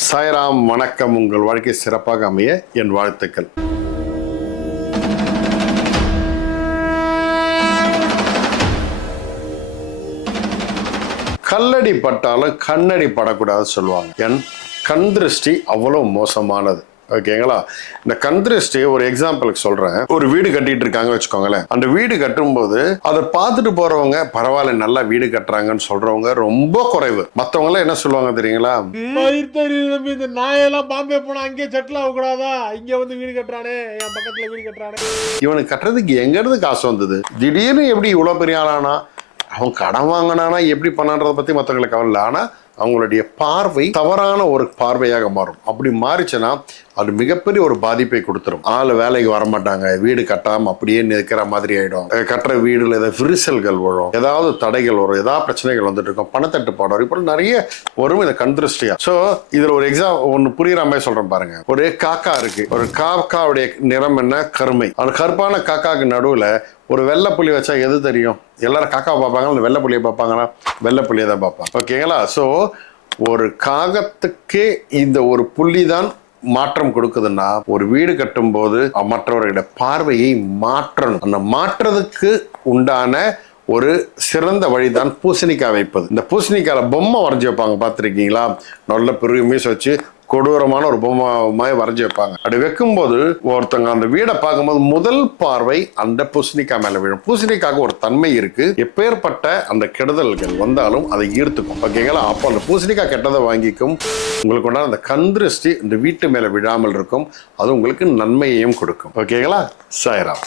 சாய்ராம் வணக்கம். உங்கள் வாழ்க்கை சிறப்பாக அமைய என் வாழ்த்துக்கள். கல்லடி பட்டாலும் கண்ணடி படக்கூடாது சொல்லுவாங்க. என் கண் திருஷ்டி அவ்வளோ மோசமானது. ஓகேங்களா இந்த கண் திருஷ்டி ஒரு எக்ஸாம்பிளுக்கு சொல்றேன். ஒரு வீடு கட்டிட்டு இருக்காங்க வச்சுக்கோங்களேன். அந்த வீடு கட்டும்போது அதை பார்த்துட்டு போறவங்க பரவாயில்ல நல்லா வீடு கட்டுறாங்கன்னு சொல்றவங்க ரொம்ப குறைவு. மத்தவங்க எல்லாம் என்ன சொல்லுவாங்க தெரியுங்களா? இந்த நாயெல்லாம் பாம்பே போனா அங்கேயே செட்டில் ஆகக்கூடாதா? இங்க வந்து வீடு கட்டுறானே என் பக்கத்துல வீடு கட்டுறானே. இவனுக்கு கட்டுறதுக்கு எங்க இருந்து காசு வந்தது? திடீர்னு எப்படி இவ்வளவு பெரிய ஆளானா? அவன் கடன் வாங்கினானா எப்படி பண்ணான்றத பத்தி மற்றவங்களுக்கு கவலை இல்லை. ஆனா அவங்களுடைய பார்வை தவறான ஒரு பார்வையாக மாறும். அப்படி மாறிச்சுன்னா அது மிகப்பெரிய ஒரு பாதிப்பை கொடுத்துரும். ஆள் வேலைக்கு வர மாட்டாங்க வீடு கட்டாமல் அப்படியே நிற்கிற மாதிரி ஆயிடும். கட்டுற வீடுல ஏதாவது விரிசல்கள் வரும் ஏதாவது தடைகள் வரும். ஏதாவது பிரச்சனைகள் வந்துட்டு இருக்கும். பணத்தட்டுப்பாடு வரும். இப்போ நிறைய வரும் இந்த கண்திருஷ்டியா ஸோ இதுல ஒரு எக்ஸாம் ஒன்று புரியுற மாதிரி சொல்றேன் பாருங்க. ஒரு காக்கா இருக்கு. ஒரு காக்காவுடைய நிறம் என்ன? கருமை. அந்த கருப்பான காக்காக்கு நடுவில் ஒரு வெள்ளை புள்ளி வச்சா எது தெரியும்? எல்லாரும் காக்கா பார்ப்பாங்க இல்லை வெள்ளை புள்ளியை பார்ப்பாங்கன்னா வெள்ளை புள்ளியை தான் பார்ப்பாங்க. ஓகேங்களா? ஸோ ஒரு காகத்துக்கே இந்த ஒரு புள்ளி தான் மாற்றம் கொடுக்குதுன்னா ஒரு வீடு கட்டும்போது மற்றவர்களோட பார்வையை மாற்றணும். அந்த மாற்றுறதுக்கு உண்டான ஒரு சிறந்த வழிதான் பூசணிக்காய் வைப்பது. இந்த பூசணிக்காயில் பொம்மை வரைஞ்சி வைப்பாங்க. பார்த்துருக்கீங்களா? நல்ல பெரிய மீஸ் வச்சு கொடூரமான ஒரு பொம்மை வரைஞ்சி வைப்பாங்க. அப்படி வைக்கும்போது ஒருத்தங்க அந்த வீடை பார்க்கும்போது முதல் பார்வை அந்த பூசணிக்காய் மேல விழும். பூசணிக்காய்க்கு ஒரு தன்மை இருக்கு. எப்பேற்பட்ட அந்த கெடுதல்கள் வந்தாலும் அதை ஈர்த்துக்கும். ஓகேங்களா? அப்போ அந்த பூசணிக்காய் கெட்டதை வாங்கிக்கும். உங்களுக்கு உண்டான அந்த கந்திருஷ்டி இந்த வீட்டு மேல விழாமல் இருக்கும். அது உங்களுக்கு நன்மையையும் கொடுக்கும். ஓகேங்களா? சாய்ராம்.